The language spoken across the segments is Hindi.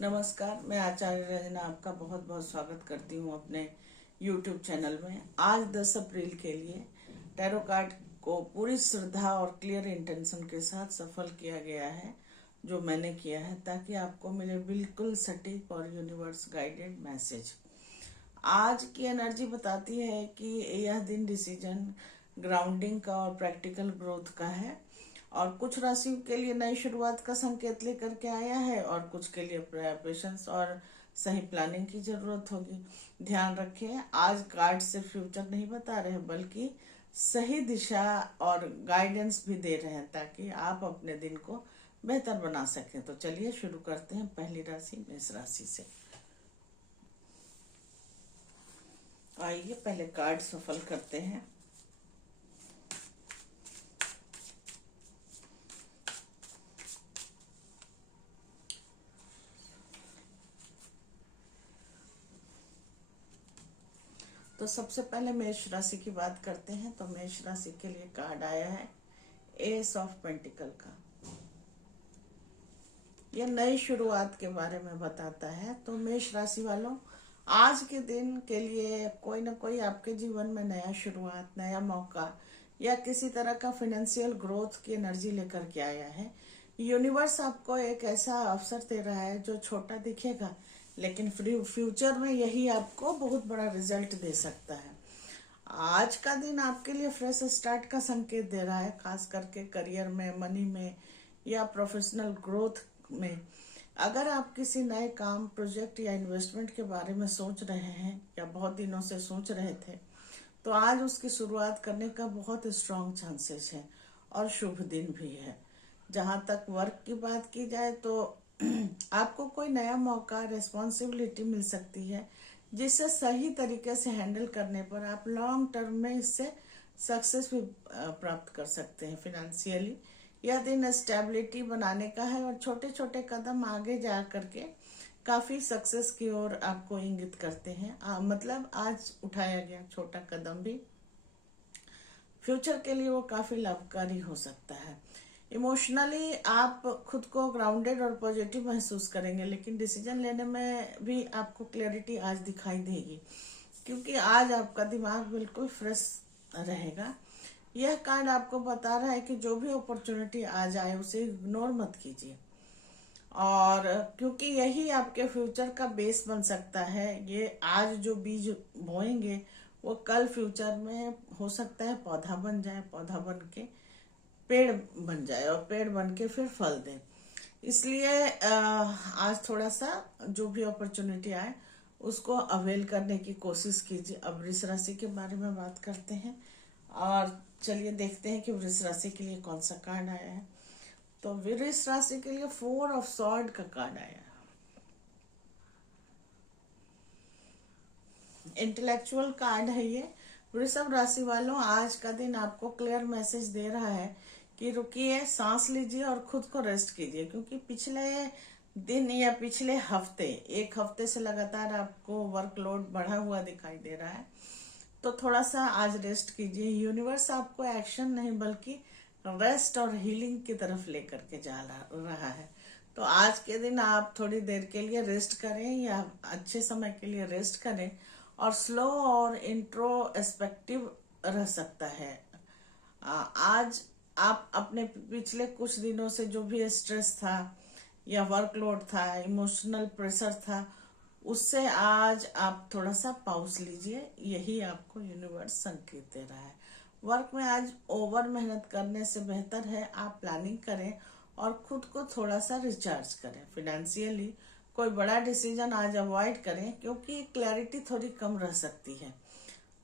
नमस्कार, मैं आचार्य रंजना आपका बहुत बहुत स्वागत करती हूँ अपने YouTube चैनल में। आज 10 अप्रैल के लिए टैरो कार्ड को पूरी श्रद्धा और क्लियर इंटेंशन के साथ सफल किया गया है, जो मैंने किया है, ताकि आपको मिले बिल्कुल सटीक और यूनिवर्स गाइडेड मैसेज। आज की एनर्जी बताती है कि यह दिन डिसीजन, ग्राउंडिंग का और प्रैक्टिकल ग्रोथ का है, और कुछ राशियों के लिए नई शुरुआत का संकेत लेकर के आया है और कुछ के लिए पेशेंस और सही प्लानिंग की जरूरत होगी। ध्यान रखें, आज कार्ड सिर्फ फ्यूचर नहीं बता रहे बल्कि सही दिशा और गाइडेंस भी दे रहे हैं, ताकि आप अपने दिन को बेहतर बना सकें। तो चलिए शुरू करते हैं पहली राशि मेष राशि से। आइए पहले कार्ड सफल करते हैं। तो सबसे पहले मेष राशि की बात करते हैं। तो मेष राशि के लिए कार्ड आया है एस ऑफ पेंटिकल का। यह नई शुरुआत के बारे में बताता है। तो मेष राशि वालों, आज के दिन के लिए कोई ना कोई आपके जीवन में नया शुरुआत, नया मौका या किसी तरह का फाइनेंशियल ग्रोथ की एनर्जी लेकर के आया है। यूनिवर्स आपको एक ऐसा अवसर दे रहा है जो छोटा दिखेगा, लेकिन फ्यूचर में यही आपको बहुत बड़ा रिजल्ट दे सकता है। आज का दिन आपके लिए फ्रेश स्टार्ट का संकेत दे रहा है, खास करके करियर में, मनी में या प्रोफेशनल ग्रोथ में। अगर आप किसी नए काम, प्रोजेक्ट या इन्वेस्टमेंट के बारे में सोच रहे हैं या बहुत दिनों से सोच रहे थे, तो आज उसकी शुरुआत करने का बहुत स्ट्रॉन्ग चांसेस है और शुभ दिन भी है। जहाँ तक वर्क की बात की जाए तो आपको कोई नया मौका, रिस्पॉन्सिबिलिटी मिल सकती है, जिसे सही तरीके से हैंडल करने पर आप लॉन्ग टर्म में इससे सक्सेस भी प्राप्त कर सकते हैं। फिनेंशियली यह दिन स्टेबिलिटी बनाने का है और छोटे छोटे कदम आगे जा करके काफी सक्सेस की ओर आपको इंगित करते हैं। मतलब आज उठाया गया छोटा कदम भी फ्यूचर के लिए वो काफी लाभकारी हो सकता है। इमोशनली आप खुद को ग्राउंडेड और पॉजिटिव महसूस करेंगे, लेकिन डिसीजन लेने में भी आपको क्लैरिटी आज दिखाई देगी, क्योंकि आज आपका दिमाग बिल्कुल फ्रेश रहेगा। यह कार्ड आपको बता रहा है कि जो भी अपॉर्चुनिटी आ जाए उसे इग्नोर मत कीजिए, और क्योंकि यही आपके फ्यूचर का बेस बन सकता है। ये आज जो बीज बोएंगे वो कल फ्यूचर में हो सकता है पौधा बन जाए, पौधा बन के पेड़ बन जाए और पेड़ बन के फिर फल दे। इसलिए आज थोड़ा सा जो भी अपॉर्चुनिटी आए उसको अवेल करने की कोशिश कीजिए। अब वृष राशि के बारे में बात करते हैं और चलिए देखते हैं कि वृष राशि के लिए कौन सा कार्ड आया है। तो वृष राशि के लिए 4 ऑफ सॉर्ड का कार्ड आया है। इंटेलेक्चुअल कार्ड है ये। वृषभ राशि वालों, आज का दिन आपको क्लियर मैसेज दे रहा है कि रुकिए, सांस लीजिए और खुद को रेस्ट कीजिए, क्योंकि पिछले दिन या पिछले हफ्ते, एक हफ्ते से लगातार आपको वर्कलोड बढ़ा हुआ दिखाई दे रहा है। तो थोड़ा सा आज रेस्ट कीजिए। यूनिवर्स आपको एक्शन नहीं बल्कि रेस्ट और हीलिंग की तरफ लेकर के जा रहा है। तो आज के दिन आप थोड़ी देर के लिए रेस्ट करें या अच्छे समय के लिए रेस्ट करें, और स्लो और इंट्रोस्पेक्टिव रह सकता है। आज आप अपने पिछले कुछ दिनों से जो भी स्ट्रेस था या वर्कलोड था, इमोशनल प्रेशर था, उससे आज आप थोड़ा सा पॉज लीजिए। यही आपको यूनिवर्स संकेत दे रहा है। वर्क में आज ओवर मेहनत करने से बेहतर है आप प्लानिंग करें और खुद को थोड़ा सा रिचार्ज करें। फिनेंशियली कोई बड़ा डिसीजन आज अवॉइड करें, क्योंकि क्लैरिटी थोड़ी कम रह सकती है।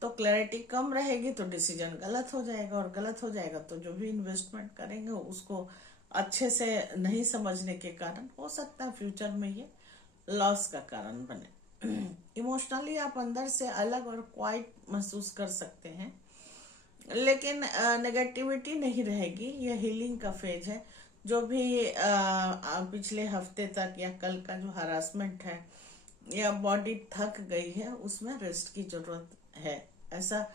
तो क्लैरिटी कम रहेगी तो डिसीजन गलत हो जाएगा, और गलत हो जाएगा तो जो भी इन्वेस्टमेंट करेंगे उसको अच्छे से नहीं समझने के कारण हो सकता है फ्यूचर में ये लॉस का कारण बने। इमोशनली आप अंदर से अलग और क्वाइट महसूस कर सकते हैं, लेकिन नेगेटिविटी नहीं रहेगी। यह हीलिंग का फेज है। जो भी पिछले हफ्ते तक या कल का जो हरासमेंट है या बॉडी थक गई है, उसमें रेस्ट की जरूरत है, ऐसा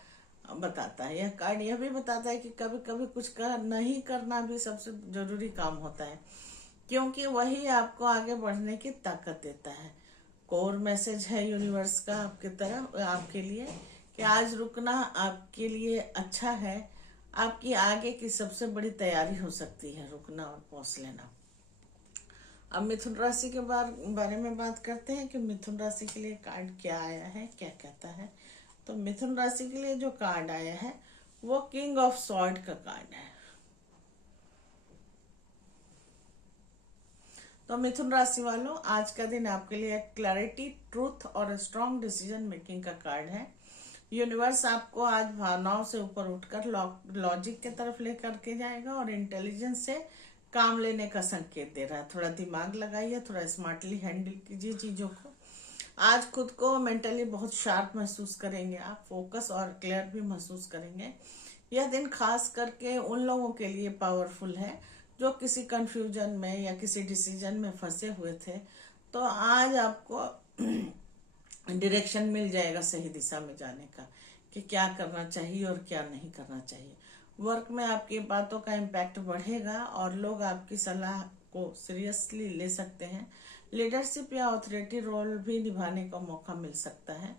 बताता है। यह कार्ड यह भी बताता है कि कभी कभी कुछ नहीं करना भी सबसे जरूरी काम होता है। क्योंकि वही आपको आगे बढ़ने की ताकत देता है। कोर मैसेज है यूनिवर्स का आपकी तरफ, आपके लिए, कि आज रुकना आपके लिए अच्छा है। आपकी आगे की सबसे बड़ी तैयारी हो सकती है रुकना और पॉज लेना। अब मिथुन राशि के बारे में बात करते हैं कि मिथुन राशि के लिए कार्ड क्या आया है, क्या कहता है। तो मिथुन राशि के लिए जो कार्ड आया है वो किंग ऑफ सॉर्ड का कार्ड है। तो मिथुन राशि वालों, आज का दिन आपके लिए क्लैरिटी, ट्रूथ और स्ट्रॉन्ग डिसीजन मेकिंग का कार्ड है। यूनिवर्स आपको आज भावनाओं से ऊपर उठकर लॉजिक की तरफ लेकर के जाएगा और इंटेलिजेंस से काम लेने का संकेत दे रहा है। थोड़ा दिमाग लगाइए, थोड़ा स्मार्टली हैंडल कीजिए चीजों को। आज खुद को मेंटली बहुत शार्प महसूस करेंगे आप, फोकस और क्लियर भी महसूस करेंगे। यह दिन खास करके उन लोगों के लिए पावरफुल है जो किसी कंफ्यूजन में या किसी डिसीजन में फंसे हुए थे। तो आज आपको डायरेक्शन मिल जाएगा सही दिशा में जाने का, कि क्या करना चाहिए और क्या नहीं करना चाहिए। वर्क में आपकी बातों का इम्पैक्ट बढ़ेगा और लोग आपकी सलाह को सीरियसली ले सकते हैं। लीडरशिप या ऑथोरिटी रोल भी निभाने का मौका मिल सकता है।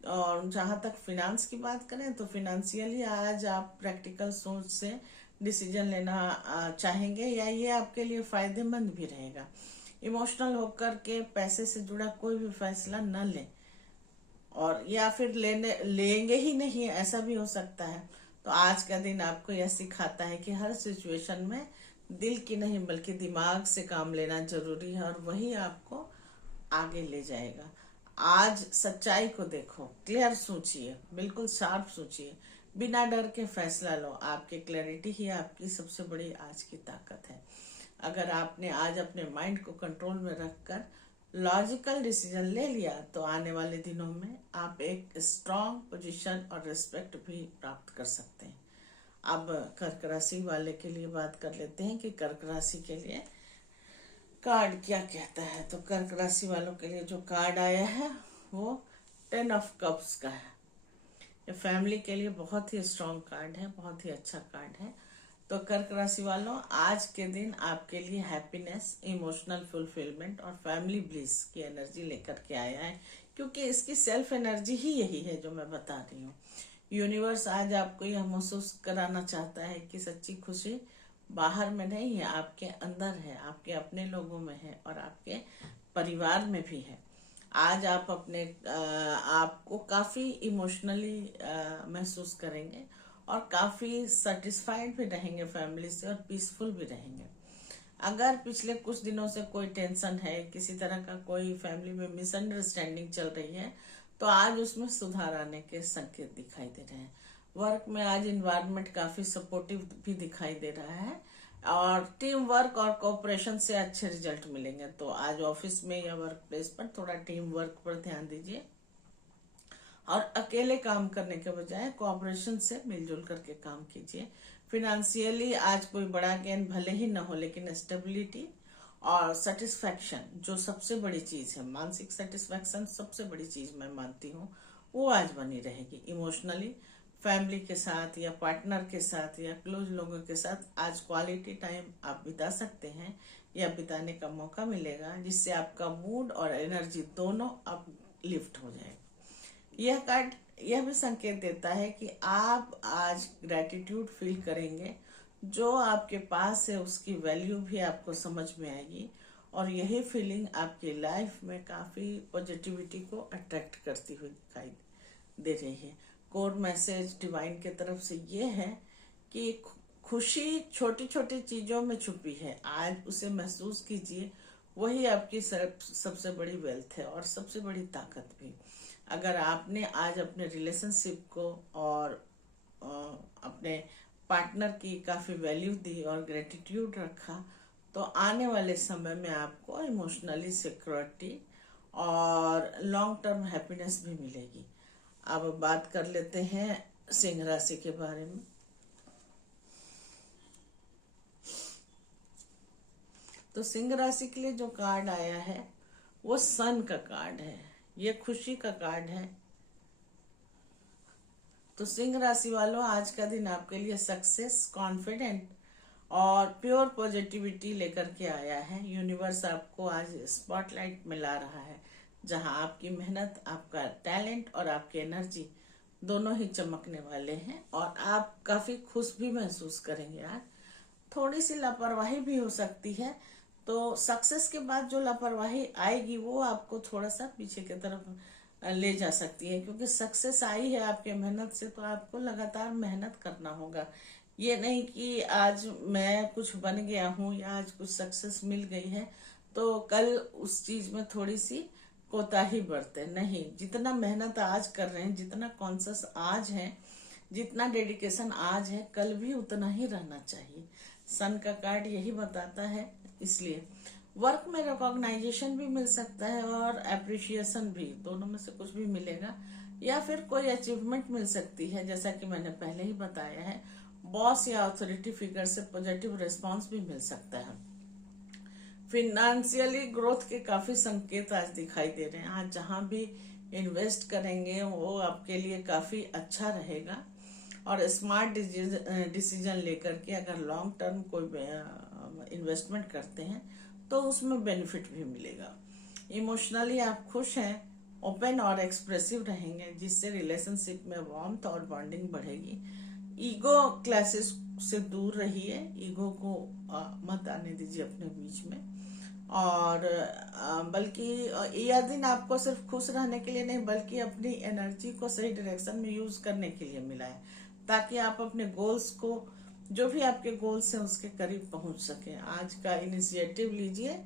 और जहाँ तक फिनांस की बात करें तो फिनेंशियली आज आप प्रैक्टिकल सोच से डिसीजन लेना चाहेंगे, या ये आपके लिए फायदेमंद भी रहेगा। इमोशनल होकर के पैसे से जुड़ा कोई भी फैसला न लें, और या फिर लेंगे ही नहीं, ऐसा भी हो सकता है। तो आज का दिन आपको यह सिखाता है कि हर सिचुएशन में दिल की नहीं बल्कि दिमाग से काम लेना जरूरी है, और वही आपको आगे ले जाएगा। आज सच्चाई को देखो, क्लियर सोचिए, बिल्कुल शार्प सोचिए, बिना डर के फैसला लो। आपकी क्लैरिटी ही आपकी सबसे बड़ी आज की ताकत है। अगर आपने आज अपने माइंड को कंट्रोल में रखकर लॉजिकल डिसीजन ले लिया तो आने वाले दिनों में आप एक स्ट्रांग पोजीशन और रिस्पेक्ट भी प्राप्त कर सकते हैं। अब कर्क राशि वाले के लिए बात कर लेते हैं कि कर्क राशि के लिए कार्ड क्या कहता है। तो कर्क राशि वालों के लिए जो कार्ड आया है वो 10 ऑफ कप्स का है। ये फैमिली के लिए बहुत ही स्ट्रांग कार्ड है, बहुत ही अच्छा कार्ड है। तो कर्क राशि वालों, आज के दिन आपके लिए हैप्पीनेस, इमोशनल फुलफिलमेंट और फैमिली ब्लिस की एनर्जी लेकर के आया है, क्योंकि इसकी सेल्फ एनर्जी ही यही है जो मैं बता रही हूँ। यूनिवर्स आज आपको यह महसूस कराना चाहता है कि सच्ची खुशी बाहर में नहीं है, आपके अंदर है, आपके अपने लोगों में है और आपके परिवार में भी है। आज आप अपने आपको काफी इमोशनली महसूस करेंगे और काफी सेटिस्फाइड भी रहेंगे फैमिली से, और पीसफुल भी रहेंगे। अगर पिछले कुछ दिनों से कोई टेंशन है, किसी तरह का कोई फैमिली में मिसअंडरस्टैंडिंग चल रही है, तो आज उसमें सुधार आने के संकेत दिखाई दे रहे हैं। वर्क में आज इन्वायरमेंट काफी सपोर्टिव भी दिखाई दे रहा है, और टीम वर्क और कोऑपरेशन से अच्छे रिजल्ट मिलेंगे। तो आज ऑफिस में या वर्क प्लेस पर थोड़ा टीम वर्क पर ध्यान दीजिए, और अकेले काम करने के बजाय कोऑपरेशन से मिलजुल करके काम कीजिए। फिनेंशियली आज कोई बड़ा गेन भले ही न हो, लेकिन स्टेबिलिटी और सेटिस्फैक्शन जो सबसे बड़ी चीज है, मानसिक सेटिस्फैक्शन सबसे बड़ी चीज मैं मानती हूँ, वो आज बनी रहेगी। इमोशनली फैमिली के साथ या पार्टनर के साथ या क्लोज लोगों के साथ आज क्वालिटी टाइम आप बिता सकते हैं या बिताने का मौका मिलेगा, जिससे आपका मूड और एनर्जी दोनों अब लिफ्ट हो जाएगा। यह कार्ड यह भी संकेत देता है कि आप आज ग्रैटिट्यूड फील करेंगे। जो आपके पास है उसकी वैल्यू भी आपको समझ में आएगी, और यही फीलिंग आपकी लाइफ में काफी पॉजिटिविटी को अट्रैक्ट करती हुई दिखाई दे रही है। कोर मैसेज डिवाइन की तरफ से ये है कि खुशी छोटी छोटी चीजों में छुपी है, आज उसे महसूस कीजिए। वही आपकी सबसे बड़ी वेल्थ है और सबसे बड़ी ताकत भी। अगर आपने आज अपने रिलेशनशिप को और अपने पार्टनर की काफी वैल्यू दी और ग्रेटिट्यूड रखा, तो आने वाले समय में आपको इमोशनली सिक्योरिटी और लॉन्ग टर्म हैप्पीनेस भी मिलेगी। अब बात कर लेते हैं सिंह राशि के बारे में। तो सिंह राशि के लिए जो कार्ड आया है वो सन का कार्ड है, ये खुशी का कार्ड है। तो सिंह राशि वालों, आज का दिन आपके लिए सक्सेस, कॉन्फिडेंट और प्योर पॉजिटिविटी लेकर के आया है। यूनिवर्स आपको आज स्पॉटलाइट में ला रहा है, जहां आपकी मेहनत, आपका टैलेंट और आपकी एनर्जी दोनों ही चमकने वाले हैं और आप काफी खुश भी महसूस करेंगे। आज थोड़ी सी लापरवाही भी हो सकती है, तो सक्सेस के बाद जो लापरवाही आएगी वो आपको थोड़ा सा पीछे की तरफ ले जा सकती है, क्योंकि सक्सेस आई है आपके मेहनत से, तो आपको लगातार मेहनत करना होगा। ये नहीं कि आज मैं कुछ बन गया हूँ या आज कुछ सक्सेस मिल गई है तो कल उस चीज में थोड़ी सी कोताही बरते। नहीं, जितना मेहनत आज कर रहे हैं, जितना कॉन्शियस आज है, जितना डेडिकेशन आज है, कल भी उतना ही रहना चाहिए। सन का कार्ड यही बताता है। इसलिए वर्क में रिकॉग्नाइजेशन भी मिल सकता है और अप्रिशिएशन भी, दोनों में से कुछ भी मिलेगा। या फिर कोई अचीवमेंट मिल सकती है, जैसा कि मैंने पहले ही बताया है। बॉस या अथॉरिटी फिगर से पॉजिटिव रिस्पांस भी मिल सकता है। फिनेंशियली ग्रोथ के काफी संकेत आज दिखाई दे रहे हैं। आज जहां भी इन्वेस्ट करेंगे वो आपके लिए काफी अच्छा रहेगा और स्मार्ट डिसीजन लेकर के अगर लॉन्ग टर्म कोई इन्वेस्टमेंट करते हैं तो उसमें बेनिफिट भी मिलेगा। इमोशनली आप खुश हैं, ओपन और एक्सप्रेसिव रहेंगे, जिससे रिलेशनशिप में वार्मथ और बॉन्डिंग बढ़ेगी। ईगो क्लासेस से दूर रहिए, ईगो को मत आने दीजिए अपने बीच में। और बल्कि यह दिन आपको सिर्फ खुश रहने के लिए नहीं, बल्कि अपनी एनर्जी को सही डायरेक्शन में यूज करने के लिए मिला है, ताकि आप अपने गोल्स को, जो भी आपके गोल्स हैं, उसके करीब पहुंच सके। आज का इनिशिएटिव लीजिए,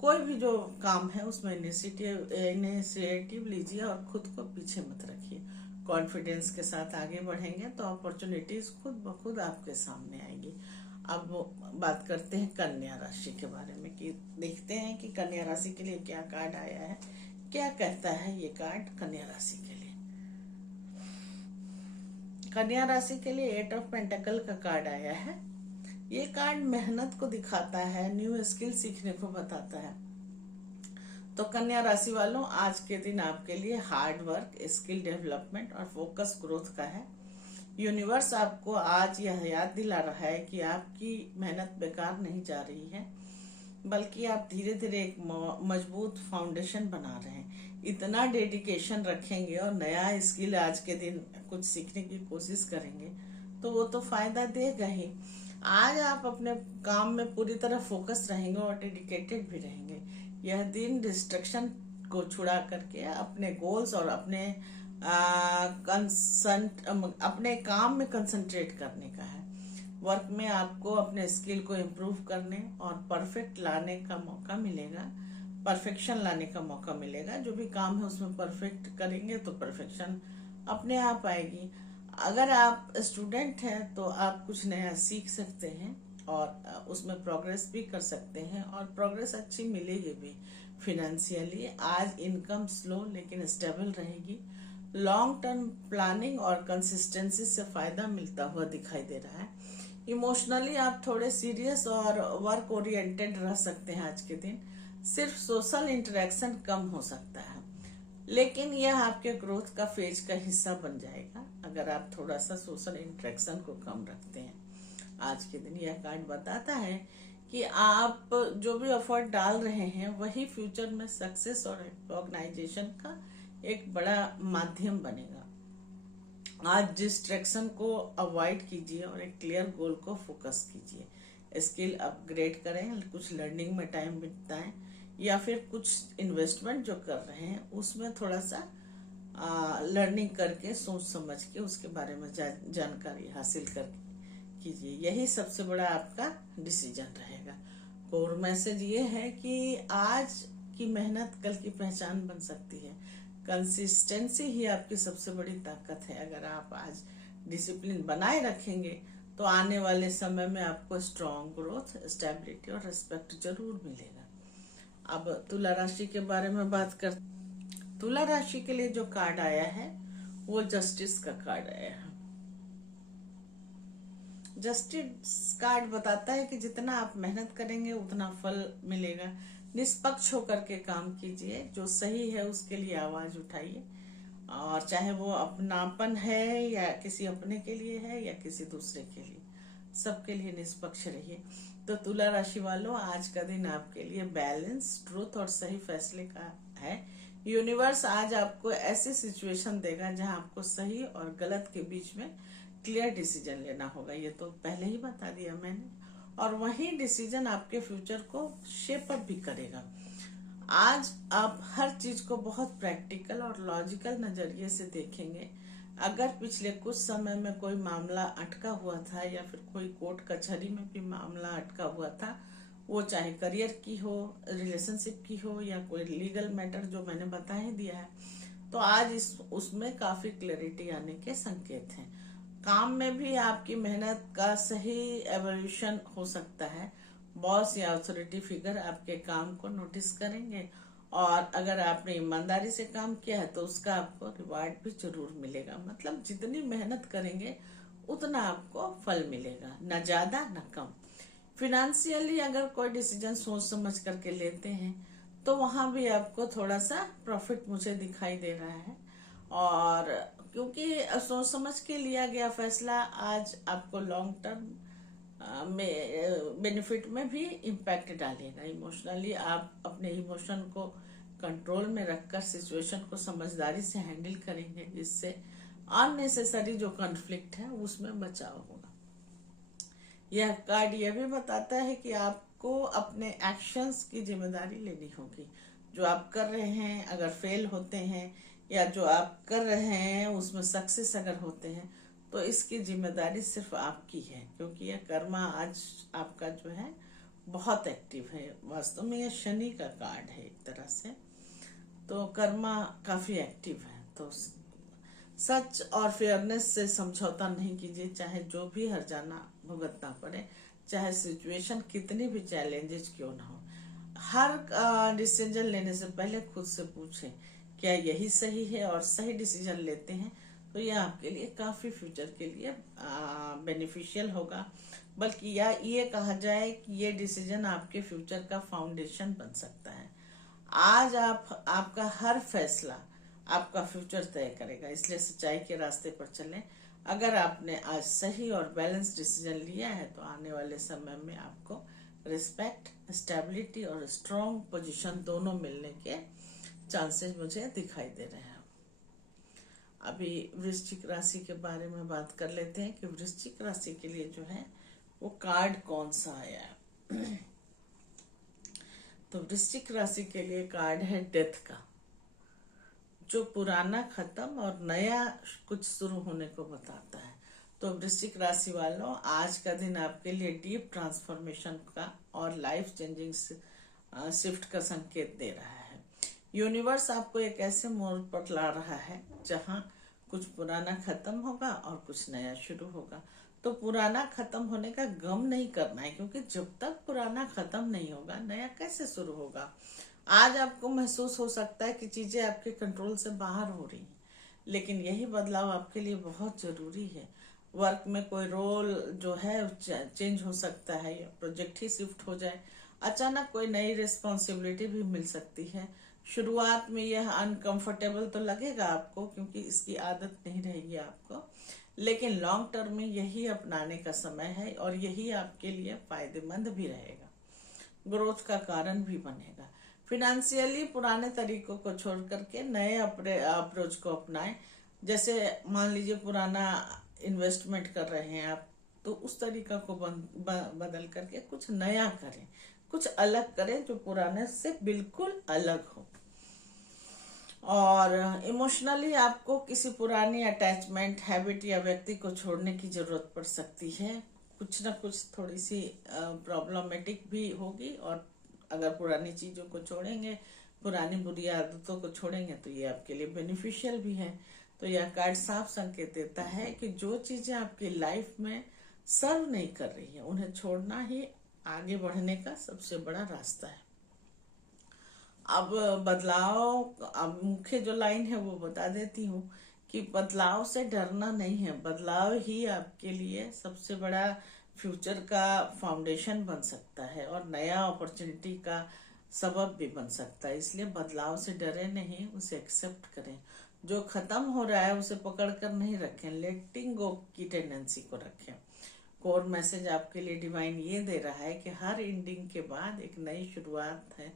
कोई भी जो काम है उसमें इनिशिएटिव लीजिए और खुद को पीछे मत रखिए। कॉन्फिडेंस के साथ आगे बढ़ेंगे तो अपॉर्चुनिटीज खुद ब खुद आपके सामने आएंगी। अब बात करते हैं कन्या राशि के बारे में, कि देखते हैं कि कन्या राशि के लिए क्या कार्ड आया है, क्या कहता है ये कार्ड कन्या राशि के लिए। कन्या राशि के लिए 8 ऑफ पेंटिकल का कार्ड आया है। ये कार्ड मेहनत को दिखाता है, न्यू स्किल सीखने को बताता है। तो कन्या राशि वालों, आज के दिन आपके लिए हार्ड वर्क, स्किल डेवलपमेंट और फोकस ग्रोथ का है। यूनिवर्स आपको आज यह याद दिला रहा है कि आपकी मेहनत बेकार नहीं जा रही है, बल्कि आप धीरे धीरे एक मजबूत फाउंडेशन बना रहे हैं। इतना डेडिकेशन रखेंगे और नया स्किल आज के दिन कुछ सीखने की कोशिश करेंगे तो वो तो फायदा देगा ही। आज आप अपने काम में पूरी तरह फोकस रहेंगे और डेडिकेटेड भी रहेंगे। यह दिन डिस्ट्रक्शन को छुड़ा करके अपने गोल्स और अपने काम में कंसंट्रेट करने का है। वर्क में आपको अपने स्किल को इम्प्रूव करने और परफेक्शन लाने का मौका मिलेगा। जो भी काम है उसमें परफेक्ट करेंगे तो परफेक्शन अपने आप आएगी। अगर आप स्टूडेंट हैं तो आप कुछ नया सीख सकते हैं और उसमें प्रोग्रेस भी कर सकते हैं और प्रोग्रेस अच्छी मिलेगी भी। फिनेंशियली आज इनकम स्लो लेकिन स्टेबल रहेगी। लॉन्ग टर्म प्लानिंग और कंसिस्टेंसी से फायदा मिलता हुआ दिखाई दे रहा है। इमोशनली आप थोड़े सीरियस और वर्क ओरिएंटेड रह सकते हैं आज के दिन। सिर्फ सोशल इंटरेक्शन कम हो सकता है, लेकिन यह आपके ग्रोथ का फेज का हिस्सा बन जाएगा अगर आप थोड़ा सा सोशल इंटरेक्शन को कम रखते हैं। आज के दिन यह कार्ड बताता है कि आप जो भी एफर्ट डाल रहे हैं वही फ्यूचर में सक्सेस और रिकॉग्नाइजेशन का एक बड़ा माध्यम बनेगा। आज डिस्ट्रैक्शन को अवॉइड कीजिए और एक क्लियर गोल को फोकस कीजिए। स्किल अपग्रेड करें, कुछ लर्निंग में टाइम बिताएं या फिर कुछ इन्वेस्टमेंट जो कर रहे हैं उसमें थोड़ा सा लर्निंग करके, सोच समझ के उसके बारे में जानकारी हासिल करके कीजिए। यही सबसे बड़ा आपका डिसीजन रहेगा। कोर मैसेज ये है कि आज की मेहनत कल की पहचान बन सकती है। कंसिस्टेंसी ही आपकी सबसे बड़ी ताकत है। अगर आप आज डिसिप्लिन बनाए रखेंगे तो आने वाले समय में आपको स्ट्रॉन्ग ग्रोथ, स्टेबिलिटी और रिस्पेक्ट जरूर मिलेगा। अब तुला राशि के बारे में बात कर। तुला राशि के लिए जो कार्ड आया है वो जस्टिस का कार्ड आया है। जस्टिस कार्ड बताता है कि जितना आप मेहनत करेंगे उतना फल मिलेगा। निष्पक्ष होकर के काम कीजिए, जो सही है उसके लिए आवाज उठाइए, और चाहे वो अपनापन है या किसी अपने के लिए है या किसी दूसरे के लिए, सबके लिए निष्पक्ष रहिए। तो तुला राशि वालों, आज का दिन आपके लिए बैलेंस, ट्रूथ और सही फैसले का है। यूनिवर्स आज आपको ऐसी सिचुएशन देगा जहां आपको सही और गलत के बीच में क्लियर डिसीजन लेना होगा। ये तो पहले ही बता दिया मैंने। और वही डिसीजन आपके फ्यूचर को शेप अप भी करेगा। आज आप हर चीज को बहुत प्रैक्टिकल और लॉजिकल नजरिए से देखेंगे। अगर पिछले कुछ समय में कोई मामला अटका हुआ था या फिर कोई कोर्ट कचहरी में भी मामला अटका हुआ था, वो चाहे करियर की हो, रिलेशनशिप की हो या कोई लीगल मैटर जो मैंने बता ही दिया है, तो आज उसमें काफी क्लैरिटी आने के संकेत हैं। काम में भी आपकी मेहनत का सही एवोल्यूशन हो सकता है। बॉस या अथॉरिटी फिगर आपके काम को नोटिस करेंगे और अगर आपने ईमानदारी से काम किया है तो उसका आपको रिवार्ड भी जरूर मिलेगा। मतलब जितनी मेहनत करेंगे उतना आपको फल मिलेगा, न ज्यादा न कम। फिनेंशियली अगर कोई डिसीजन सोच समझ करके लेते हैं तो वहां भी आपको थोड़ा सा प्रॉफिट मुझे दिखाई दे रहा है। और क्योंकि सोच समझ के लिया गया फैसला आज आपको लॉन्ग टर्म में बेनिफिट में भी इम्पैक्ट डालेगा। इमोशनली आप अपने इमोशन को कंट्रोल में रखकर सिचुएशन को समझदारी से हैंडल करेंगे, जिससे अननेसेसरी जो कॉन्फ्लिक्ट है उसमें बचाव होगा। यह कार्ड यह भी बताता है कि आपको अपने एक्शंस की जिम्मेदारी लेनी होगी। जो आप कर रहे हैं अगर फेल होते हैं या जो आप कर रहे हैं उसमें सक्सेस अगर होते हैं तो इसकी जिम्मेदारी सिर्फ आपकी है, क्योंकि यह कर्मा आज आपका जो है बहुत एक्टिव है। वास्तव में यह शनि का कार्ड है एक तरह से, तो कर्मा काफी एक्टिव है। तो सच और फेयरनेस से समझौता नहीं कीजिए, चाहे जो भी हर्जाना भुगतना पड़े, चाहे सिचुएशन कितनी भी चैलेंजेस क्यों ना हो। हर डिसीजन लेने से पहले खुद से पूछें क्या यही सही है, और सही डिसीजन लेते हैं तो यह आपके लिए काफी फ्यूचर के लिए बेनिफिशियल होगा। बल्कि या ये कहा जाए कि ये डिसीजन आपके फ्यूचर का फाउंडेशन बन सकता है। आज आपका हर फैसला आपका फ्यूचर तय करेगा, इसलिए सच्चाई के रास्ते पर चलें। अगर आपने आज सही और बैलेंस डिसीजन लिया है तो आने वाले समय में आपको रिस्पेक्ट, स्टेबिलिटी और स्ट्रॉन्ग पोजीशन दोनों मिलने के चांसेस मुझे दिखाई दे रहे हैं। अभी वृश्चिक राशि के बारे में बात कर लेते हैं कि वृश्चिक राशि के लिए जो है वो कार्ड कौन सा आया है। तो वृश्चिक राशि के लिए कार्ड है डेथ का, जो पुराना खत्म और नया कुछ शुरू होने को बताता है। तो वृश्चिक राशि वालों, आज का दिन आपके लिए डीप ट्रांसफॉर्मेशन का और लाइफ चेंजिंग शिफ्ट का संकेत दे रहा है। यूनिवर्स आपको एक ऐसे मोड़ पर ला रहा है जहां कुछ पुराना खत्म होगा और कुछ नया शुरू होगा। तो पुराना खत्म होने का गम नहीं करना है, क्योंकि जब तक पुराना खत्म नहीं होगा नया कैसे शुरू होगा। आज आपको महसूस हो सकता है कि चीजें आपके कंट्रोल से बाहर हो रही हैं, लेकिन यही बदलाव आपके लिए बहुत जरूरी है। वर्क में कोई रोल जो है चेंज हो सकता है, या प्रोजेक्ट ही शिफ्ट हो जाए, अचानक कोई नई रिस्पॉन्सिबिलिटी भी मिल सकती है। शुरुआत में यह अनकंफर्टेबल तो लगेगा आपको, क्योंकि इसकी आदत नहीं रहेगी आपको, लेकिन लॉन्ग टर्म में यही अपनाने का समय है और यही आपके लिए फायदेमंद भी रहेगा, ग्रोथ का कारण भी बनेगा। फिनेंशियली पुराने तरीकों को छोड़ करके नए अप्रोच को अपनाएं। जैसे मान लीजिए पुराना इन्वेस्टमेंट कर रहे हैं आप, तो उस तरीका को बदल करके कुछ नया करें, कुछ अलग करें जो पुराने से बिल्कुल अलग हो। और इमोशनली आपको किसी पुरानी अटैचमेंट, हैबिट या व्यक्ति को छोड़ने की जरूरत पड़ सकती है। कुछ ना कुछ थोड़ी सी प्रॉब्लमेटिक भी होगी, और अगर पुरानी चीजों को छोड़ेंगे, पुरानी बुरी आदतों को छोड़ेंगे तो ये आपके लिए बेनिफिशियल भी है। तो यह कार्ड साफ संकेत देता है कि जो चीजें आपकी लाइफ में सर्व नहीं कर रही है उन्हें छोड़ना ही आगे बढ़ने का सबसे बड़ा रास्ता है। अब बदलाव, अब मुख्य जो लाइन है वो बता देती हूँ कि बदलाव से डरना नहीं है, बदलाव ही आपके लिए सबसे बड़ा फ्यूचर का फाउंडेशन बन सकता है और नया अपॉर्चुनिटी का सबब भी बन सकता है। इसलिए बदलाव से डरे नहीं, उसे एक्सेप्ट करें। जो खत्म हो रहा है उसे पकड़ कर नहीं रखें, लेटिंग गो की टेंडेंसी को रखें। कोर मैसेज आपके लिए डिवाइन ये दे रहा है कि हर एंडिंग के बाद एक नई शुरुआत है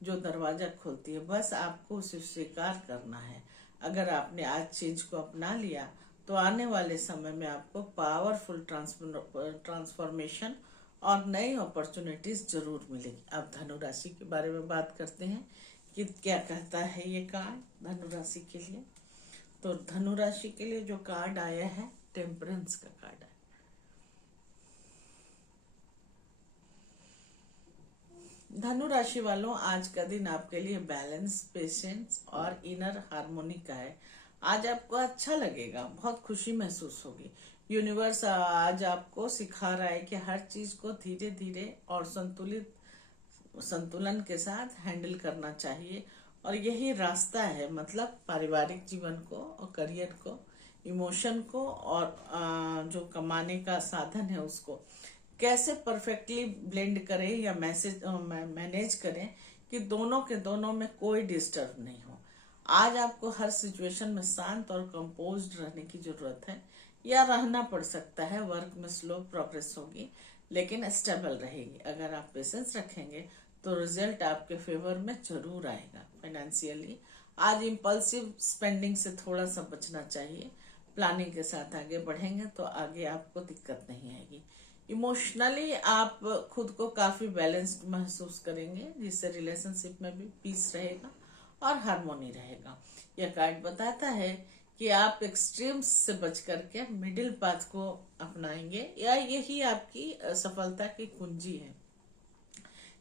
जो दरवाजा खोलती है। बस आपको उसे स्वीकार करना है। अगर आपने आज चेंज को अपना लिया तो आने वाले समय में आपको पावरफुल ट्रांसफॉर्मेशन और नई अपॉर्चुनिटीज जरूर मिलेगी। अब धनु राशि के बारे में बात करते हैं कि क्या कहता है ये कार्ड धनु राशि के लिए। तो धनु राशि के लिए जो कार्ड आया है टेम्परेंस का कार्ड है। धनु राशि वालों, आज का दिन आपके लिए बैलेंस, पेशेंस और इनर हार्मोनी का है। आज आपको अच्छा लगेगा, बहुत खुशी महसूस होगी। यूनिवर्स आज आपको सिखा रहा है कि हर चीज को धीरे धीरे और संतुलन के साथ हैंडल करना चाहिए और यही रास्ता है। मतलब पारिवारिक जीवन को और करियर को, इमोशन को और जो कमाने का साधन है उसको कैसे परफेक्टली ब्लेंड करें या मैनेज करें कि दोनों के दोनों में कोई डिस्टर्ब नहीं हो। आज आपको हर सिचुएशन में शांत और कंपोज्ड रहने की जरूरत है या रहना पड़ सकता है। वर्क में स्लो प्रोग्रेस होगी लेकिन स्टेबल रहेगी। अगर आप पेशेंस रखेंगे तो रिजल्ट आपके फेवर में जरूर आएगा। फाइनेंशियली आज इम्पल्सिव स्पेंडिंग से थोड़ा सा बचना चाहिए। प्लानिंग के साथ आगे बढ़ेंगे तो आगे आपको दिक्कत नहीं आएगी। इमोशनली आप खुद को काफी बैलेंस्ड महसूस करेंगे जिससे रिलेशनशिप में भी पीस रहेगा और हार्मोनी रहेगा। यह कार्ड बताता है कि आप एक्सट्रीम्स से बच करके मिडिल पाथ को अपनाएंगे या यही आपकी सफलता की कुंजी है।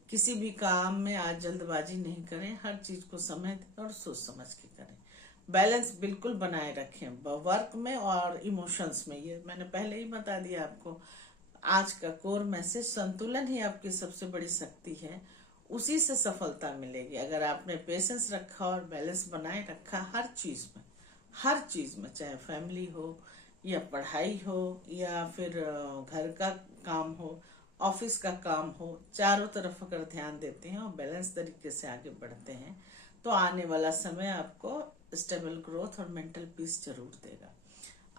किसी भी काम में आज जल्दबाजी नहीं करें, हर चीज को समय दें और सोच समझ के करें। बैलेंस बिल्कुल बनाए रखें वर्क में और इमोशंस में। ये मैंने पहले ही बता दिया आपको। आज का कोर मैसेज, संतुलन ही आपकी सबसे बड़ी शक्ति है, उसी से सफलता मिलेगी। अगर आपने पेशेंस रखा और बैलेंस बनाए रखा हर चीज में चाहे फैमिली हो या पढ़ाई हो या फिर घर का काम हो, ऑफिस का काम हो, चारों तरफ अगर ध्यान देते हैं और बैलेंस तरीके से आगे बढ़ते हैं तो आने वाला समय आपको स्टेबल ग्रोथ और मेंटल पीस जरूर देगा।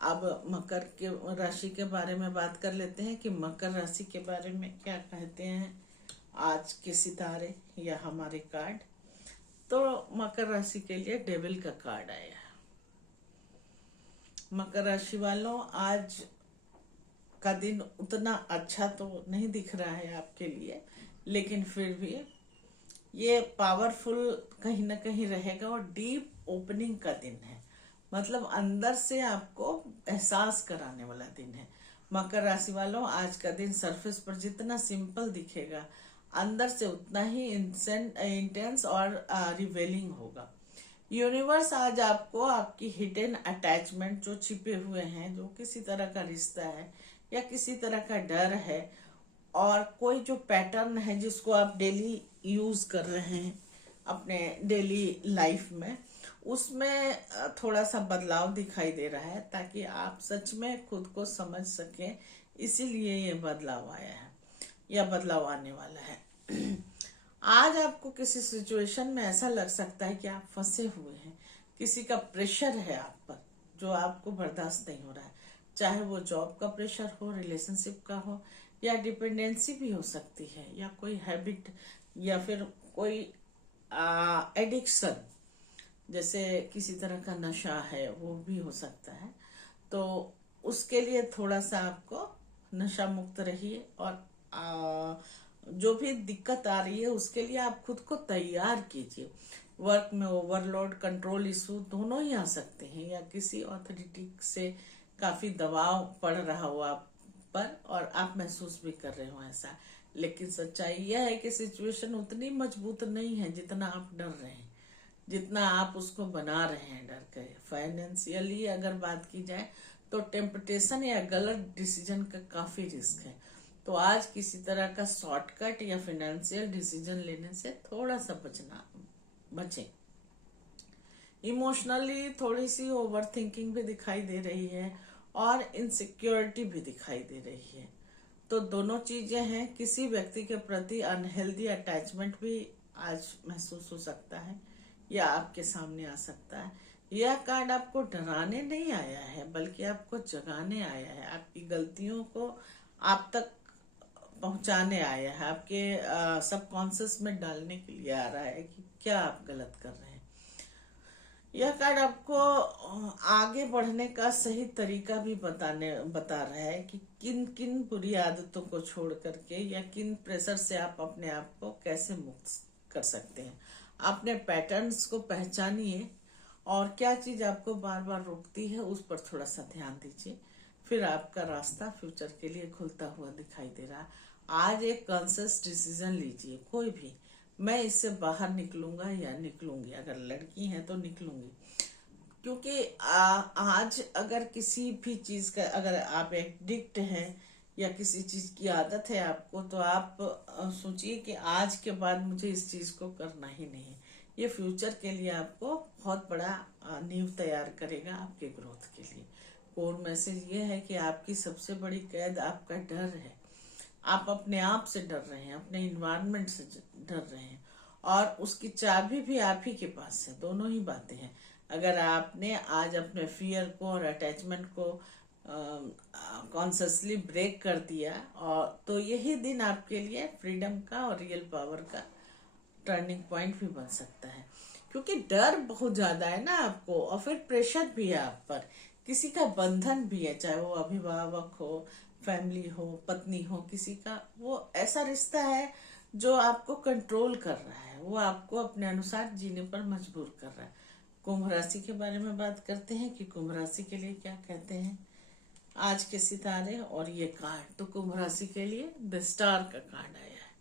अब मकर के राशि के बारे में बात कर लेते हैं कि मकर राशि के बारे में क्या कहते हैं आज के सितारे या हमारे कार्ड। तो मकर राशि के लिए डेविल का कार्ड आया है। मकर राशि वालों, आज का दिन उतना अच्छा तो नहीं दिख रहा है आपके लिए, लेकिन फिर भी ये पावरफुल कहीं ना कहीं रहेगा और डीप ओपनिंग का दिन है। मतलब अंदर से आपको एहसास कराने वाला दिन है। मकर राशि वालों, आज का दिन सरफेस पर जितना सिंपल दिखेगा अंदर से उतना ही इंटेंस और रिवेलिंग होगा। यूनिवर्स आज आपको आपकी हिडन अटैचमेंट जो छिपे हुए हैं, जो किसी तरह का रिश्ता है या किसी तरह का डर है और कोई जो पैटर्न है जिसको आप डेली यूज कर रहे हैं अपने डेली लाइफ में, उसमें थोड़ा सा बदलाव दिखाई दे रहा है ताकि आप सच में खुद को समझ सकें। इसीलिए ये बदलाव आया है या बदलाव आने वाला है। आज आपको किसी सिचुएशन में ऐसा लग सकता है कि आप फंसे हुए हैं, किसी का प्रेशर है आप पर जो आपको बर्दाश्त नहीं हो रहा है। चाहे वो जॉब का प्रेशर हो, रिलेशनशिप का हो या डिपेंडेंसी भी हो सकती है या कोई हैबिट या फिर कोई एडिक्शन, जैसे किसी तरह का नशा है, वो भी हो सकता है। तो उसके लिए थोड़ा सा आपको नशा मुक्त रहिए और जो भी दिक्कत आ रही है उसके लिए आप खुद को तैयार कीजिए। वर्क में ओवरलोड, कंट्रोल इशू दोनों ही आ सकते हैं या किसी अथॉरिटी से काफी दबाव पड़ रहा हो आप पर और आप महसूस भी कर रहे हो ऐसा। लेकिन सच्चाई यह है कि सिचुएशन उतनी मजबूत नहीं है जितना आप डर रहे हैं, जितना आप उसको बना रहे हैं डर के। फाइनेंशियली अगर बात की जाए तो टेम्पटेशन या गलत डिसीजन का काफी रिस्क है। तो आज किसी तरह का शॉर्टकट या फाइनेंशियल डिसीजन लेने से थोड़ा सा बचें। इमोशनली थोड़ी सी ओवर थिंकिंग भी दिखाई दे रही है और इनसिक्योरिटी भी दिखाई दे रही है। तो दोनों चीजें हैं। किसी व्यक्ति के प्रति अनहेल्दी अटैचमेंट भी आज महसूस हो सकता है या आपके सामने आ सकता है। यह कार्ड आपको डराने नहीं आया है बल्कि आपको जगाने आया है। आपकी गलतियों को आप तक पहुंचाने आया है, आपके सबकॉन्शियस में डालने के लिए आ रहा है कि क्या आप गलत कर रहे हैं। यह कार्ड आपको आगे बढ़ने का सही तरीका भी बता रहा है कि किन किन बुरी आदतों को छोड़ करके या किन प्रेशर से आप अपने आप को कैसे मुक्त कर सकते हैं। अपने पैटर्न्स को पहचानिए और क्या चीज आपको बार बार रोकती है उस पर थोड़ा सा ध्यान दीजिए, फिर आपका रास्ता फ्यूचर के लिए खुलता हुआ दिखाई दे रहा है। आज एक कॉन्शियस डिसीजन लीजिए, कोई भी, मैं इससे बाहर निकलूंगा या निकलूंगी, अगर लड़की हैं तो निकलूंगी। क्योंकि आज अगर किसी भी चीज का, अगर आप एडिक्ट हैं या किसी चीज की आदत है आपको, तो आप सोचिए कि आज के बाद मुझे इस चीज को करना ही नहीं है। ये फ्यूचर के लिए आपको बहुत बड़ा नींव तैयार करेगा आपके ग्रोथ के लिए। कोर मैसेज ये है कि आपकी सबसे बड़ी कैद आपका डर है। आप अपने आप से डर रहे हैं, अपने इन्वायरमेंट से डर रहे हैं, और उसकी चाबी भी आप ही के पास है। दोनों ही बातें हैं। अगर आपने आज अपने फियर को और अटैचमेंट को कॉन्शियसली ब्रेक कर दिया, और तो यही दिन आपके लिए फ्रीडम का और रियल पावर का टर्निंग पॉइंट भी बन सकता है। क्योंकि डर बहुत ज्यादा है ना आपको, और फिर प्रेशर भी है आप पर, किसी का बंधन भी है, चाहे वो अभिभावक हो, फैमिली हो, पत्नी हो, किसी का वो ऐसा रिश्ता है जो आपको कंट्रोल कर रहा है, वो आपको अपने अनुसार जीने पर मजबूर कर रहा है। कुंभ राशि के बारे में बात करते हैं कि कुंभ राशि के लिए क्या कहते हैं आज के सितारे और ये कार्ड। तो कुंभ राशि के लिए द स्टार का कार्ड आया है।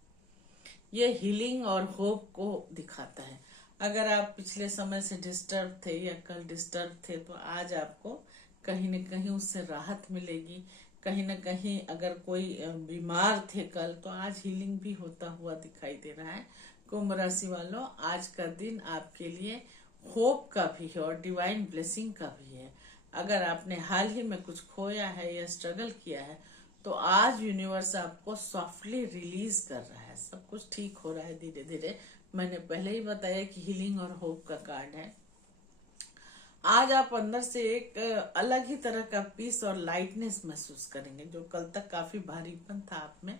ये हीलिंग और होप को दिखाता है। अगर आप पिछले समय से डिस्टर्ब थे या कल डिस्टर्ब थे, तो आज आपको कहीं न कहीं उससे राहत मिलेगी। कहीं न कहीं अगर कोई बीमार थे कल, तो आज हीलिंग भी होता हुआ दिखाई दे रहा है। कुंभ राशि वालों, आज का दिन आपके लिए होप का भी है और डिवाइन ब्लेसिंग का भी है। अगर आपने हाल ही में कुछ खोया है या स्ट्रगल किया है, तो आज यूनिवर्स आपको सॉफ्टली रिलीज कर रहा है। सब कुछ ठीक हो रहा है धीरे धीरे। मैंने पहले ही बताया कि हीलिंग और होप का कार्ड है। आज आप अंदर से एक अलग ही तरह का पीस और लाइटनेस महसूस करेंगे। जो कल तक काफी भारीपन था आप में,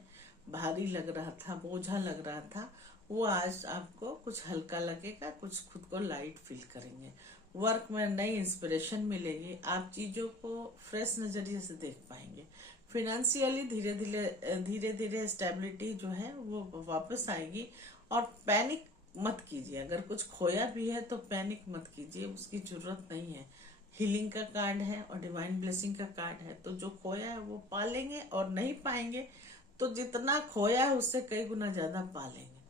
भारी लग रहा था, बोझा लग रहा था, वो आज आपको कुछ हल्का लगेगा, कुछ खुद को लाइट फील करेंगे। वर्क में नई इंस्पिरेशन मिलेगी, आप चीजों को फ्रेश नजरिए से देख पाएंगे। फिनेंशियली धीरे धीरे स्टेबिलिटी जो है वो वापस आएगी। और पैनिक मत कीजिए, अगर कुछ खोया भी है तो पैनिक मत कीजिए, उसकी जरूरत नहीं है। हीलिंग का कार्ड है और डिवाइन ब्लेसिंग का कार्ड है, तो जो खोया है वो पा लेंगे, और नहीं पाएंगे तो जितना खोया है उससे कई गुना ज्यादा पा लेंगे।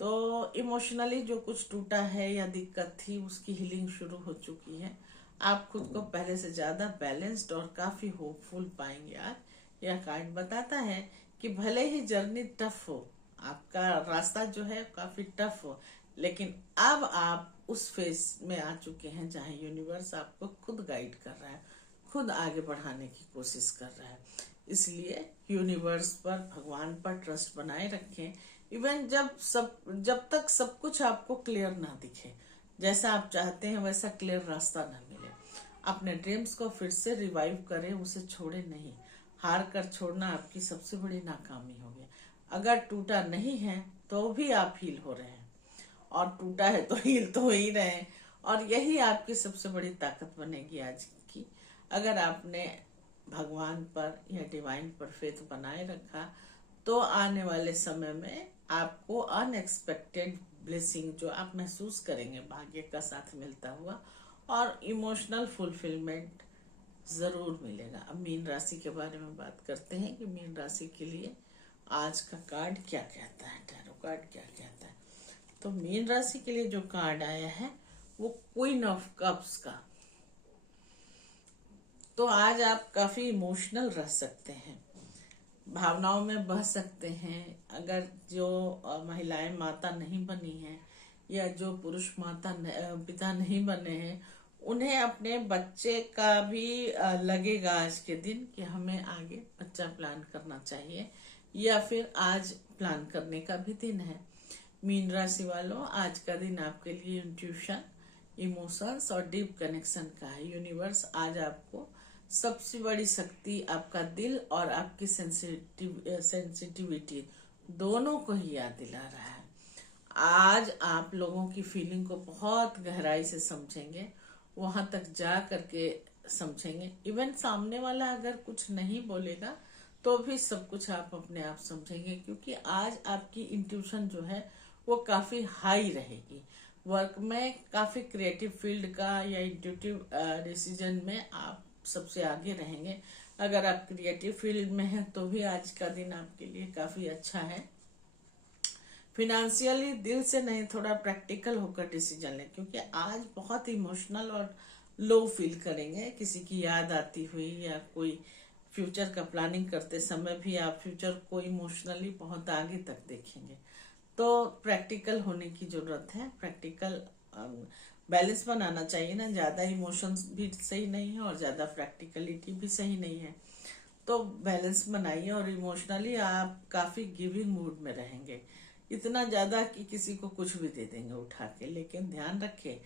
तो इमोशनली जो कुछ टूटा है या दिक्कत थी, उसकी हीलिंग शुरू हो चुकी है। आप खुद को पहले से ज्यादा बैलेंस्ड और काफी होपफुल पाएंगे। आज यह कार्ड बताता है कि भले ही जर्नी टफ हो, आपका रास्ता जो है काफी टफ हो, लेकिन अब आप उस फेज में आ चुके हैं जहां यूनिवर्स आपको खुद गाइड कर रहा है, खुद आगे बढ़ाने की कोशिश कर रहा है। इसलिए यूनिवर्स पर, भगवान पर ट्रस्ट बनाए रखें। इवन जब तक सब कुछ आपको क्लियर ना दिखे, जैसा आप चाहते हैं वैसा क्लियर रास्ता ना मिले, अपने ड्रीम्स को फिर से रिवाइव करें, उसे छोड़े नहीं। हार कर छोड़ना आपकी सबसे बड़ी नाकामी होगी। अगर टूटा नहीं है तो भी आप हील हो रहे हैं, और टूटा है तो हील तो हो ही रहे हैं, और यही आपकी सबसे बड़ी ताकत बनेगी आज की। अगर आपने भगवान पर या डिवाइन पर फेथ बनाए रखा, तो आने वाले समय में आपको अनएक्सपेक्टेड ब्लेसिंग जो आप महसूस करेंगे, भाग्य का साथ मिलता हुआ, और इमोशनल फुलफिलमेंट जरूर मिलेगा। अब मीन राशि के बारे में बात करते हैं कि मीन राशि के लिए आज का कार्ड क्या कहता है, टैरो कार्ड क्या कहता है। तो मीन राशि के लिए जो कार्ड आया है वो क्वीन ऑफ कप्स का। तो आज आप काफी इमोशनल रह सकते हैं, भावनाओं में बह सकते हैं। अगर जो महिलाएं माता नहीं बनी हैं, या जो पुरुष पिता नहीं बने हैं, उन्हें अपने बच्चे का भी लगेगा आज के दिन कि हमें आगे बच्चा प्लान करना चाहिए, या फिर आज प्लान करने का भी दिन है। मीन राशि वालों, आज का दिन आपके लिए इंट्यूशन, इमोशंस और डीप कनेक्शन का है। यूनिवर्स आज आपको सबसे बड़ी शक्ति आपका दिल और आपकी सेंसिटिविटी दोनों को ही याद दिला रहा है। आज आप लोगों की फीलिंग को बहुत गहराई से समझेंगे, वहां तक जा करके समझेंगे। इवन सामने वाला अगर कुछ नहीं बोलेगा तो भी सब कुछ आप अपने आप समझेंगे, क्योंकि आज आपकी इंट्यूशन जो है वो काफी हाई रहेगी। वर्क में काफी क्रिएटिव फील्ड का या इंट्यूटिव डिसीजन में आप सबसे आगे रहेंगे। अगर आप क्रिएटिव फील्ड में हैं तो भी आज का दिन आपके लिए काफी अच्छा है। फिनेंशियली दिल से नहीं, थोड़ा प्रैक्टिकल होकर डिसीजन लें, क्योंकि आज बहुत इमोशनल और लो फील करेंगे। किसी की याद आती हुई या कोई फ्यूचर का प्लानिंग करते समय भी आप फ्यूचर को इमोशनली बहुत आगे तक देखेंगे। तो प्रैक्टिकल होने की जरूरत है। प्रैक्टिकल बैलेंस बनाना चाहिए ना, ज्यादा इमोशंस भी सही नहीं है और ज्यादा प्रैक्टिकलिटी भी सही नहीं है। तो बैलेंस बनाइए और इमोशनली आप काफी गिविंग मूड में रहेंगे, इतना ज्यादा कि किसी को कुछ भी दे देंगे उठा के। लेकिन ध्यान रखें,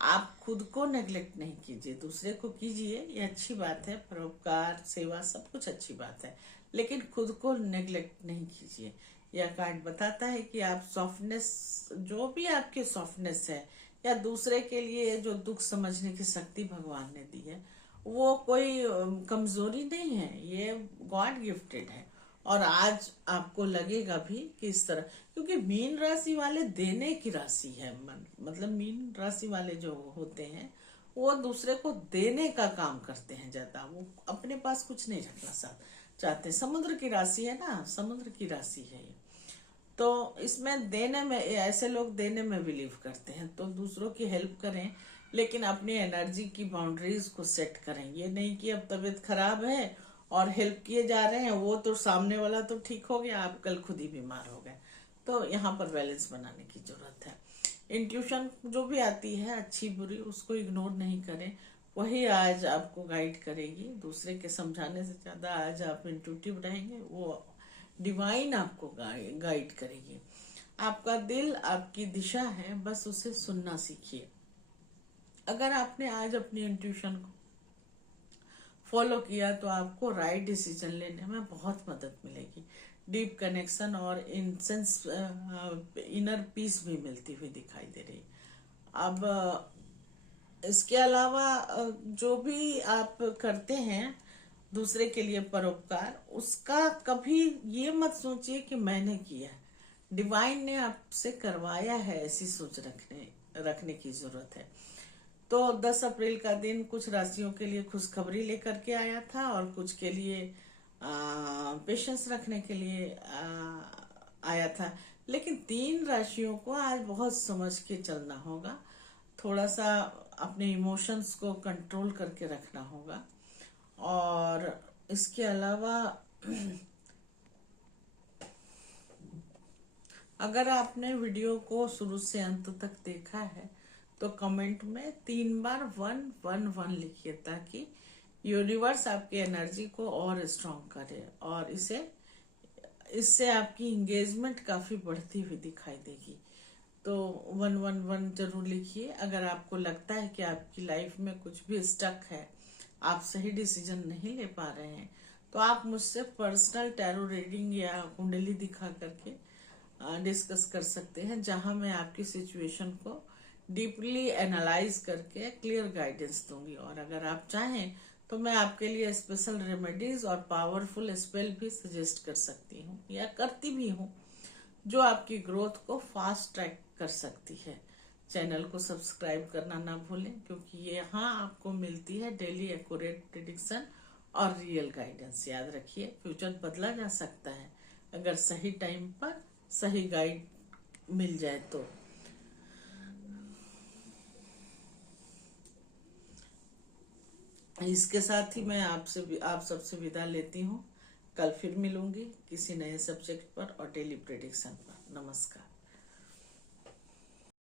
आप खुद को नेग्लेक्ट नहीं कीजिए, दूसरे को कीजिए, ये अच्छी बात है। परोपकार, सेवा सब कुछ अच्छी बात है, लेकिन खुद को नेग्लेक्ट नहीं कीजिए। यह कार्ड बताता है कि आप सॉफ्टनेस, जो भी आपके सॉफ्टनेस है या दूसरे के लिए जो दुख समझने की शक्ति भगवान ने दी है, वो कोई कमजोरी नहीं है, ये गॉड गिफ्टेड है। और आज आपको लगेगा भी कि इस तरह, क्योंकि मीन राशि वाले देने की राशि है। मतलब मीन राशि वाले जो होते हैं वो दूसरे को देने का काम करते हैं ज्यादा, वो अपने पास कुछ नहीं रखना साथ चाहते। समुद्र की राशि है ना, समुद्र की राशि है ये। तो इसमें देने में, ऐसे लोग देने में बिलीव करते हैं, तो दूसरों की हेल्प करें, लेकिन अपनी एनर्जी की बाउंड्रीज को सेट करें। ये नहीं कि अब तबीयत खराब है और हेल्प किए जा रहे हैं, वो तो सामने वाला तो ठीक हो गया, आप कल खुद ही बीमार हो गए। तो यहाँ पर बैलेंस बनाने की जरूरत है। इंट्यूशन जो भी आती है अच्छी बुरी, उसको इग्नोर नहीं करें, वही आज आपको गाइड करेगी। दूसरे के समझाने से ज्यादा आज आप इंट्यूटिव रहेंगे, वो डिवाइन आपको गाइड करेगी। आपका दिल आपकी दिशा है, बस उसे सुनना सीखिए। अगर आपने आज अपनी इंट्यूशन को फॉलो किया तो आपको राइट डिसीजन लेने में बहुत मदद मिलेगी। डीप कनेक्शन और इनर पीस भी मिलती हुई दिखाई दे रही। अब इसके अलावा जो भी आप करते हैं दूसरे के लिए परोपकार, उसका कभी ये मत सोचिए कि मैंने किया, डिवाइन ने आपसे करवाया है, ऐसी सोच रखने की जरूरत है। तो 10 अप्रैल का दिन कुछ राशियों के लिए खुशखबरी लेकर के आया था और कुछ के लिए पेशेंस रखने के लिए आया था। लेकिन 3 राशियों को आज बहुत समझ के चलना होगा, थोड़ा सा अपने इमोशंस को कंट्रोल करके रखना होगा। और इसके अलावा अगर आपने वीडियो को शुरू से अंत तक देखा है तो कमेंट में 3 बार 111 लिखिए, ताकि यूनिवर्स आपकी एनर्जी को और स्ट्रॉन्ग करे और इससे आपकी एंगेजमेंट काफी बढ़ती हुई दिखाई देगी। तो 111 जरूर लिखिए। अगर आपको लगता है कि आपकी लाइफ में कुछ भी स्टक है, आप सही डिसीजन नहीं ले पा रहे हैं, तो आप मुझसे पर्सनल टैरो रीडिंग या कुंडली दिखा करके डिस्कस कर सकते हैं, जहां मैं आपकी सिचुएशन को डीपली एनालाइज करके क्लियर गाइडेंस दूंगी। और अगर आप चाहें तो मैं आपके लिए स्पेशल रेमेडीज और पावरफुल स्पेल भी सजेस्ट कर सकती हूँ या करती भी हूँ, जो आपकी ग्रोथ को फास्ट ट्रैक कर सकती है। चैनल को सब्सक्राइब करना ना भूलें, क्योंकि ये यहाँ आपको मिलती है डेली एक्यूरेट प्रेडिक्शन और रियल गाइडेंस। याद रखिए, फ्यूचर बदला जा सकता है अगर सही टाइम पर सही गाइड मिल जाए तो। इसके साथ ही मैं आप सबसे विदा लेती हूँ। कल फिर मिलूंगी किसी नए सब्जेक्ट पर और डेली प्रेडिक्शन पर। नमस्कार।